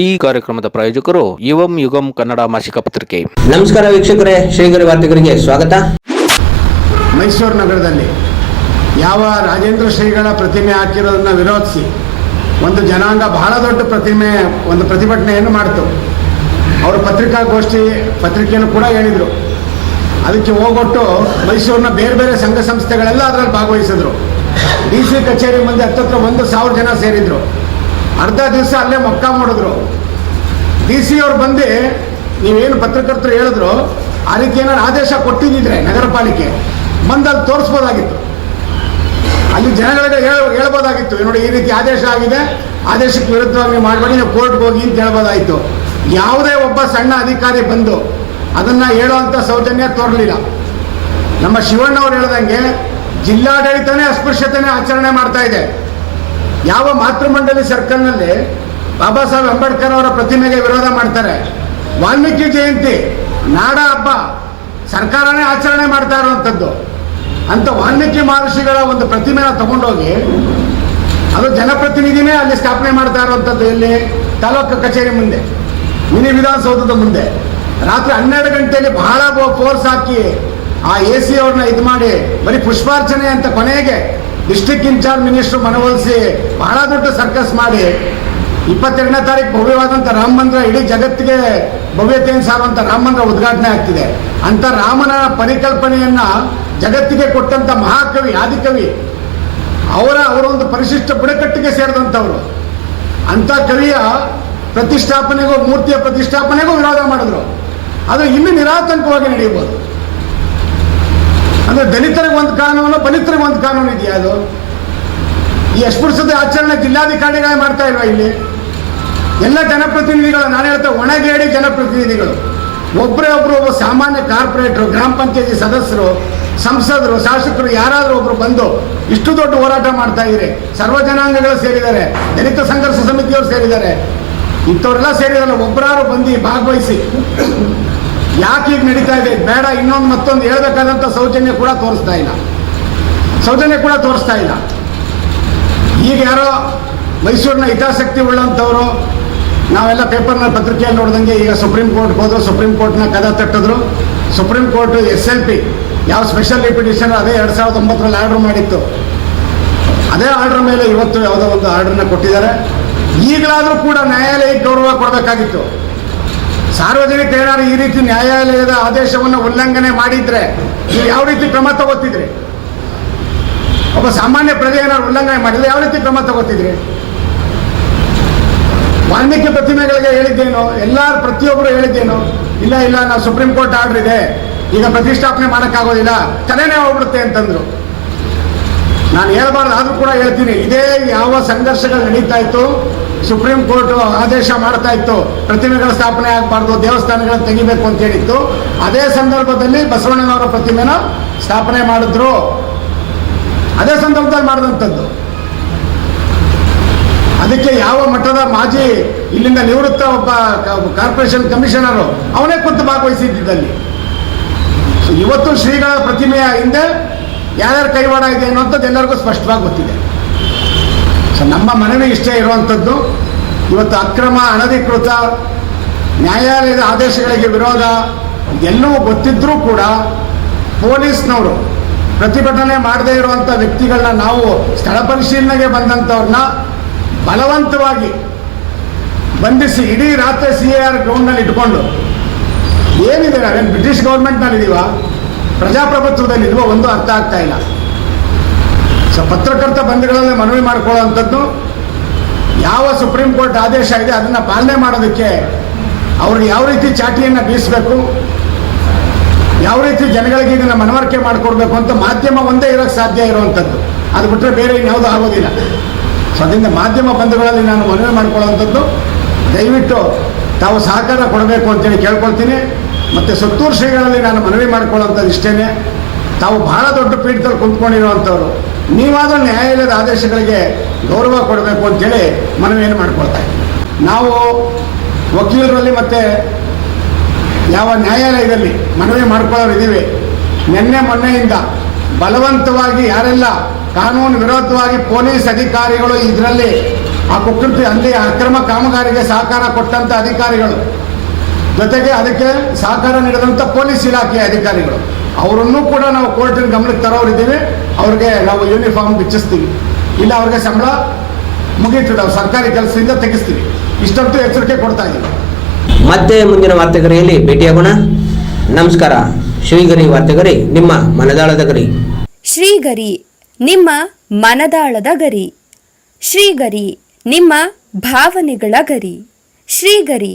ಈ ಕಾರ್ಯಕ್ರಮದ ಪ್ರಾಯೋಜಕರು ಯುವಂ ಯುಗಂ ಕನ್ನಡ ಮಾಸಿಕ ಪತ್ರಿಕೆ. ನಮಸ್ಕಾರ ವೀಕ್ಷಕರೇ ಶ್ರೀಗರಿ ವಾರ್ತೆಗರಿಗೆ ಸ್ವಾಗತ. ಮೈಸೂರು ನಗರದಲ್ಲಿ ಯಾವ ರಾಜೇಂದ್ರ ಶ್ರೀಗಳ ಪ್ರತಿಮೆ ಹಾಕಿರೋದನ್ನ ವಿರೋಧಿಸಿ ಒಂದು ಜನಾಂಗ ಬಹಳ ದೊಡ್ಡ ಪ್ರತಿಮೆ ಒಂದು ಪ್ರತಿಭಟನೆಯನ್ನು ಮಾಡ್ತು. ಅವರು ಪತ್ರಿಕಾಗೋಷ್ಠಿ ಪತ್ರಿಕೆಯನ್ನು ಕೂಡ ಹೇಳಿದರು. ಅದಕ್ಕೆ ಹೋಗೊಟ್ಟು ಮೈಸೂರಿನ ಬೇರೆ ಬೇರೆ ಸಂಘ ಸಂಸ್ಥೆಗಳೆಲ್ಲ ಅದರಲ್ಲಿ ಭಾಗವಹಿಸಿದ್ರು. ಡಿ ಸಿ ಕಚೇರಿ ಮುಂದೆ ಹತ್ತತ್ರ ಒಂದು ಸಾವಿರ ಜನ ಸೇರಿದ್ರು. ಅರ್ಧ ದಿವಸ ಅಲ್ಲೇ ಮೊಕ್ಕ ಮಾಡಿದ್ರು. ಡಿ ಸಿ ಅವ್ರು ಬಂದು ನೀವೇನು ಪತ್ರಕರ್ತರು ಹೇಳಿದ್ರು ರೀತಿ ಏನಾದ್ರು ಆದೇಶ ಕೊಟ್ಟಿದ್ದಿದ್ರೆ ನಗರ ಪಾಲಿಕೆ, ಬಂದಲ್ಲಿ ತೋರಿಸ್ಬೋದಾಗಿತ್ತು. ಅಲ್ಲಿ ಜನಗಳಿಗೆ ಹೇಳ, ಹೇಳ್ಬೋದಾಗಿತ್ತು, ನೋಡಿ ಈ ರೀತಿ ಆದೇಶ ಆಗಿದೆ, ಆದೇಶಕ್ಕೆ ವಿರುದ್ಧವಾಗಿ ಮಾಡಬೇಡಿ, ನೀವು ಕೋರ್ಟ್ಗೆ ಹೋಗಿ ಅಂತ ಹೇಳ್ಬೋದಾಯಿತು. ಯಾವುದೇ ಒಬ್ಬ ಸಣ್ಣ ಅಧಿಕಾರಿ ಬಂದು ಅದನ್ನು ಹೇಳುವಂಥ ಸೌಜನ್ಯ ತೋರಲಿಲ್ಲ. ನಮ್ಮ ಶಿವಣ್ಣವ್ರು ಹೇಳ್ದಂಗೆ ಜಿಲ್ಲಾಡಳಿತನೇ ಅಸ್ಪೃಶ್ಯತೆನೇ ಆಚರಣೆ ಮಾಡ್ತಾ ಇದೆ. ಯಾವ ಮಾತೃಮಂಡಲಿ ಸರ್ಕಲ್ನಲ್ಲಿ ಬಾಬಾ ಸಾಹೇಬ್ ಅಂಬೇಡ್ಕರ್ ಅವರ ಪ್ರತಿಮೆಗೆ ವಿರೋಧ ಮಾಡ್ತಾರೆ? ವಾಲ್ಮೀಕಿ ಜಯಂತಿ, ನಾಡ ಹಬ್ಬ, ಸರ್ಕಾರನೇ ಆಚರಣೆ ಮಾಡ್ತಾ ಇರುವಂಥದ್ದು. ಅಂತ ವಾಲ್ಮೀಕಿ ಮಹರ್ಷಿಗಳ ಒಂದು ಪ್ರತಿಮೆನ ತಗೊಂಡೋಗಿ ಅದು ಜನಪ್ರತಿನಿಧಿನೇ ಅಲ್ಲಿ ಸ್ಥಾಪನೆ ಮಾಡ್ತಾ ಇರುವಂಥದ್ದು ಇಲ್ಲಿ ತಾಲೂಕು ಕಚೇರಿ ಮುಂದೆ, ಮಿನಿ ವಿಧಾನಸೌಧದ ಮುಂದೆ. ರಾತ್ರಿ ಹನ್ನೆರಡು ಗಂಟೆಯಲ್ಲಿ ಬಹಳ ಫೋರ್ಸ್ ಹಾಕಿ ಆ ಎ ಸಿ ಅವ್ರನ್ನ ಇದು ಮಾಡಿ ಬರೀ ಪುಷ್ಪಾರ್ಚನೆ ಅಂತ ಕೊನೆಗೆ ಡಿಸ್ಟಿಕ್ ಇನ್ಚಾರ್ಜ್ ಮಿನಿಸ್ಟರ್ ಮನವೊಲಿಸಿ ಬಹಳ ದೊಡ್ಡ ಸರ್ಕಸ್ ಮಾಡಿ ಇಪ್ಪತ್ತೆರಡನೇ ತಾರೀಕು ಭವ್ಯವಾದಂಥ ರಾಮ ಮಂದಿರ ಇಡೀ ಜಗತ್ತಿಗೆ ಭವ್ಯತೆಯನ್ನು ಸಾರುವಂಥ ರಾಮ ಮಂದಿರ ಉದ್ಘಾಟನೆ ಆಗ್ತಿದೆ. ಅಂತ ರಾಮನ ಪರಿಕಲ್ಪನೆಯನ್ನ ಜಗತ್ತಿಗೆ ಕೊಟ್ಟಂತ ಮಹಾಕವಿ, ಆದಿಕವಿ, ಅವರ ಅವರ ಒಂದು ಪರಿಶಿಷ್ಟ ಬುಡಕಟ್ಟಿಗೆ ಸೇರಿದಂಥವ್ರು ಅಂತ ಕವಿಯ ಪ್ರತಿಷ್ಠಾಪನೆಗೂ, ಮೂರ್ತಿಯ ಪ್ರತಿಷ್ಠಾಪನೆಗೂ ವಿರೋಧ ಮಾಡಿದ್ರು. ಅದು ಇನ್ನೂ ನಿರಾತಂಕವಾಗಿ ನಡೆಯಬಹುದು. ಅಂದ್ರೆ ದಲಿತರಿಗೆ ಒಂದು ಕಾನೂನು ಬಲಿತರಿಗೆ ಒಂದು ಕಾನೂನು ಇದೆಯಾ ಅದು? ಈ ಅಸ್ಪೃಶ್ಯತೆ ಆಚರಣೆ ಜಿಲ್ಲಾಧಿಕಾರಿಗಳೇ ಮಾಡ್ತಾ ಇಲ್ವಾ ಇಲ್ಲಿ? ಎಲ್ಲ ಜನಪ್ರತಿನಿಧಿಗಳು, ನಾನು ಹೇಳ್ತಾ ಒಣಗೇಡಿ ಜನಪ್ರತಿನಿಧಿಗಳು. ಒಬ್ಬರೇ ಒಬ್ರು ಒಬ್ಬ ಸಾಮಾನ್ಯ ಕಾರ್ಪೊರೇಟ್ರು, ಗ್ರಾಮ ಪಂಚಾಯತಿ ಸದಸ್ಯರು, ಸಂಸದರು, ಶಾಸಕರು, ಯಾರಾದರೂ ಒಬ್ರು ಬಂದು ಇಷ್ಟು ದೊಡ್ಡ ಹೋರಾಟ ಮಾಡ್ತಾ ಇದ್ರಿ ಸರ್ವ ಜನಾಂಗಗಳು ಸೇರಿದ್ದಾರೆ, ದಲಿತ ಸಂಘರ್ಷ ಸಮಿತಿಯವರು ಸೇರಿದ್ದಾರೆ. ಇಂಥವರೆಲ್ಲ ಸೇರಿದಾರೆ ಒಬ್ಬರಾರು ಬಂದು ಭಾಗವಹಿಸಿ. ಯಾಕೆ ಈಗ ನಡೀತಾ ಇದೆ? ಬೇಡ, ಇನ್ನೊಂದು ಮತ್ತೊಂದು ಹೇಳ್ಬೇಕಾದಂಥ ಸೌಜನ್ಯ ಕೂಡ ತೋರಿಸ್ತಾ ಇಲ್ಲ. ಸೌಜನ್ಯ ಕೂಡ ತೋರಿಸ್ತಾ ಇಲ್ಲ. ಈಗ ಯಾರೋ ಮೈಸೂರಿನ ಹಿತಾಸಕ್ತಿ ಉಳ್ಳಂಥವ್ರು, ನಾವೆಲ್ಲ ಪೇಪರ್ನ ಪತ್ರಿಕೆಯಲ್ಲಿ ನೋಡಿದಂಗೆ ಈಗ ಸುಪ್ರೀಂ ಕೋರ್ಟ್ ಹೋದ್ರು, ಸುಪ್ರೀಂ ಕೋರ್ಟ್ನ ಕದ ತಟ್ಟಿದ್ರು. Supreme court S L P, ಯಾವ ಸ್ಪೆಷಲ್ ಲಿಪಿಟೇಷನ್ ಅದೇ ಎರಡು ಸಾವಿರದ ಒಂಬತ್ತರಲ್ಲಿ ಆರ್ಡರ್ ಮಾಡಿತ್ತು. ಅದೇ ಆರ್ಡರ್ ಮೇಲೆ ಇವತ್ತು ಯಾವುದೋ ಒಂದು ಆರ್ಡರ್ನ ಕೊಟ್ಟಿದ್ದಾರೆ. ಈಗಲಾದರೂ ಕೂಡ ನ್ಯಾಯಾಲಯಕ್ಕೆ ಗೌರವ ಕೊಡಬೇಕಾಗಿತ್ತು. ಸಾರ್ವಜನಿಕ ಏನಾದ್ರು ಈ ರೀತಿ ನ್ಯಾಯಾಲಯದ ಆದೇಶವನ್ನು ಉಲ್ಲಂಘನೆ ಮಾಡಿದ್ರೆ ನೀವು ಯಾವ ರೀತಿ ಕ್ರಮ ತಗೋತಿದ್ರಿ? ಒಬ್ಬ ಸಾಮಾನ್ಯ ಪ್ರಜೆ ಏನಾದ್ರು ಉಲ್ಲಂಘನೆ ಮಾಡಿದ್ರೆ ಯಾವ ರೀತಿ ಕ್ರಮ ತಗೋತಿದ್ರಿ? ವಾಲ್ಮೀಕಿ ಪ್ರತಿಮೆಗಳಿಗೆ ಹೇಳಿದ್ದೇನು ಎಲ್ಲ ಪ್ರತಿಯೊಬ್ಬರು ಹೇಳಿದ್ದೇನು, ಇಲ್ಲ ಇಲ್ಲ, ನಾವು ಸುಪ್ರೀಂ ಕೋರ್ಟ್ ಆರ್ಡರ್ ಇದೆ, ಈಗ ಪ್ರತಿಷ್ಠಾಪನೆ ಮಾಡೋಕ್ಕಾಗೋದಿಲ್ಲ, ತಲೆನೇ ಹೋಗ್ಬಿಡುತ್ತೆ ಅಂತಂದ್ರು. ನಾನು ಹೇಳಬಾರ್ದು, ಆದ್ರೂ ಕೂಡ ಹೇಳ್ತೀನಿ. ಇದೇ ಯಾವ ಸಂಘರ್ಷಗಳು ನಡೀತಾ ಇತ್ತು, ಸುಪ್ರೀಂ ಕೋರ್ಟ್ ಆದೇಶ ಮಾಡ್ತಾ ಇತ್ತು, ಪ್ರತಿಮೆಗಳ ಸ್ಥಾಪನೆ ಆಗಬಾರ್ದು, ದೇವಸ್ಥಾನಗಳನ್ನು ತೆಗಿಬೇಕು ಅಂತ ಹೇಳಿತ್ತು. ಅದೇ ಸಂದರ್ಭದಲ್ಲಿ ಬಸವಣ್ಣನವರ ಪ್ರತಿಮೆನ ಸ್ಥಾಪನೆ ಮಾಡಿದ್ರು. ಅದೇ ಸಂದರ್ಭದಲ್ಲಿ ಮಾಡಿದಂಥದ್ದು. ಅದಕ್ಕೆ ಯಾವ ಮಟ್ಟದ ಮಾಜಿ, ಇಲ್ಲಿಂದ ನಿವೃತ್ತ ಒಬ್ಬ ಕಾರ್ಪೊರೇಷನ್ ಕಮಿಷನರು, ಅವನೇ ಖುದ್ದು ಭಾಗವಹಿಸಿದ್ದಲ್ಲಿ ಇವತ್ತು ಶ್ರೀಗಳ ಪ್ರತಿಮೆಯ ಹಿಂದೆ ಯಾರ್ಯಾರ ಕೈವಾಡ ಇದೆ ಅನ್ನೋಂಥದ್ದು ಎಲ್ಲರಿಗೂ ಸ್ಪಷ್ಟವಾಗಿ ಗೊತ್ತಿದೆ. ಸೊ ನಮ್ಮ ಮನವಿ ಇಷ್ಟೇ ಇರುವಂಥದ್ದು. ಇವತ್ತು ಅಕ್ರಮ ಅನಧಿಕೃತ ನ್ಯಾಯಾಲಯದ ಆದೇಶಗಳಿಗೆ ವಿರೋಧ ಎಲ್ಲವೂ ಗೊತ್ತಿದ್ರೂ ಕೂಡ ಪೊಲೀಸ್ನವರು ಪ್ರತಿಭಟನೆ ಮಾಡದೇ ಇರುವಂಥ ವ್ಯಕ್ತಿಗಳನ್ನ ನಾವು ಸ್ಥಳ ಪರಿಶೀಲನೆಗೆ ಬಂದಂಥವ್ರನ್ನ ಬಲವಂತವಾಗಿ ಬಂಧಿಸಿ ಇಡೀ ರಾತ್ರಿ ಸಿ ಎ ಆರ್ ಗ್ರೌಂಡ್ನಲ್ಲಿ ಇಟ್ಕೊಂಡು, ಏನಿದೆ ನಾವೇನು ಬ್ರಿಟಿಷ್ ಗೌರ್ಮೆಂಟ್ನಲ್ಲಿ ಇದೀವ ಪ್ರಜಾಪ್ರಭುತ್ವದಲ್ಲಿ ಇಲ್ವೋ ಒಂದು ಅರ್ಥ ಆಗ್ತಾ ಇಲ್ಲ. ಸೊ ಪತ್ರಕರ್ತ ಬಂಧುಗಳನ್ನು ಮನವಿ ಮಾಡ್ಕೊಳ್ಳೋವಂಥದ್ದು, ಯಾವ ಸುಪ್ರೀಂ ಕೋರ್ಟ್ ಆದೇಶ ಇದೆ ಅದನ್ನು ಪಾಲನೆ ಮಾಡೋದಕ್ಕೆ ಅವ್ರಿಗೆ ಯಾವ ರೀತಿ ಚಾಟಿಯನ್ನು ಬೀಸಬೇಕು, ಯಾವ ರೀತಿ ಜನಗಳಿಗೆ ಇದನ್ನು ಮನವರಿಕೆ ಮಾಡಿಕೊಡ್ಬೇಕು ಅಂತ ಮಾಧ್ಯಮ ಒಂದೇ ಇರೋಕ್ಕೆ ಸಾಧ್ಯ ಇರುವಂಥದ್ದು. ಅದು ಬಿಟ್ಟರೆ ಬೇರೆ ಇನ್ಯಾವುದು ಆಗೋದಿಲ್ಲ. ಸೊ ಅದರಿಂದ ಮಾಧ್ಯಮ ಬಂಧುಗಳಲ್ಲಿ ನಾನು ಮನವಿ ಮಾಡ್ಕೊಳ್ಳೋವಂಥದ್ದು, ದಯವಿಟ್ಟು ತಾವು ಸಹಕಾರ ಕೊಡಬೇಕು ಅಂತೇಳಿ ಕೇಳ್ಕೊಳ್ತೀನಿ. ಮತ್ತು ಸುತ್ತೂರು ಶ್ರೀಗಳಲ್ಲಿ ನಾನು ಮನವಿ ಮಾಡ್ಕೊಳ್ಳೋಂಥದ್ದು ಇಷ್ಟೇ ತಾವು ಬಹಳ ದೊಡ್ಡ ಪೀಠದಲ್ಲಿ ಕುಂತ್ಕೊಂಡಿರುವಂಥವ್ರು. ನೀವಾದರೂ ನ್ಯಾಯಾಲಯದ ಆದೇಶಗಳಿಗೆ ಗೌರವ ಕೊಡಬೇಕು ಅಂತೇಳಿ ಮನವಿಯನ್ನು ಮಾಡ್ಕೊಳ್ತಾ ಇದ್ದೀವಿ ನಾವು ವಕೀಲರಲ್ಲಿ ಮತ್ತು ಯಾವ ನ್ಯಾಯಾಲಯದಲ್ಲಿ ಮನವಿ ಮಾಡ್ಕೊಳ್ಳೋರು ಇದ್ದೀವಿ. ನಿನ್ನೆ ಮೊನ್ನೆಯಿಂದ ಬಲವಂತವಾಗಿ ಯಾರೆಲ್ಲ ಕಾನೂನು ವಿರೋಧವಾಗಿ ಪೊಲೀಸ್ ಅಧಿಕಾರಿಗಳು ಇದರಲ್ಲಿ ಆ ಕುಕೃತಿ, ಅಲ್ಲಿ ಅಕ್ರಮ ಕಾಮಗಾರಿಗೆ ಸಹಕಾರ ಕೊಟ್ಟಂಥ ಅಧಿಕಾರಿಗಳು ಜೊತೆಗೆ ಅದಕ್ಕೆ ಸಹಕಾರ ನೀಡಿದಂಥ ಪೊಲೀಸ್ ಇಲಾಖೆಯ ಅಧಿಕಾರಿಗಳು. ಅವರನ್ನು ಕೂಡ ನಾವು ಕೋರ್ಟಿನ ಗಮನಕ್ಕೆ ತರೋರಿದ್ದೀವಿ. ಅವ್ರಿಗೆ ನಾವು ಯೂನಿಫಾರ್ಮ್ ಬಿಚ್ಚಿಸ್ತೀವಿ. ಇಲ್ಲ ಅವ್ರಿಗೆ ಸಂಬಳ ಮುಗೀತು. ನಾವು ಸರ್ಕಾರಿ ಕೆಲಸದಿಂದ ತೆಗೆಸ್ತೀವಿ. ಇಷ್ಟಂತೂ ಎಚ್ಚರಿಕೆ ಕೊಡ್ತಾ ಇದ್ದೀವಿ. ಮತ್ತೆ ಮುಂದಿನ ವಾರ್ತೆಗರಿಯಲ್ಲಿ ಭೇಟಿಯಾಗೋಣ. ನಮಸ್ಕಾರ. ಶ್ರೀಗರಿ ವಾರ್ತೆಗರಿ ನಿಮ್ಮ ಮನದಾಳದ ಗರಿ. ಶ್ರೀಗರಿ ನಿಮ್ಮ ಮನದಾಳದ ಗರಿ. ಶ್ರೀಗರಿ ನಿಮ್ಮ ಭಾವನೆಗಳ ಗರಿ. ಶ್ರೀಗರಿ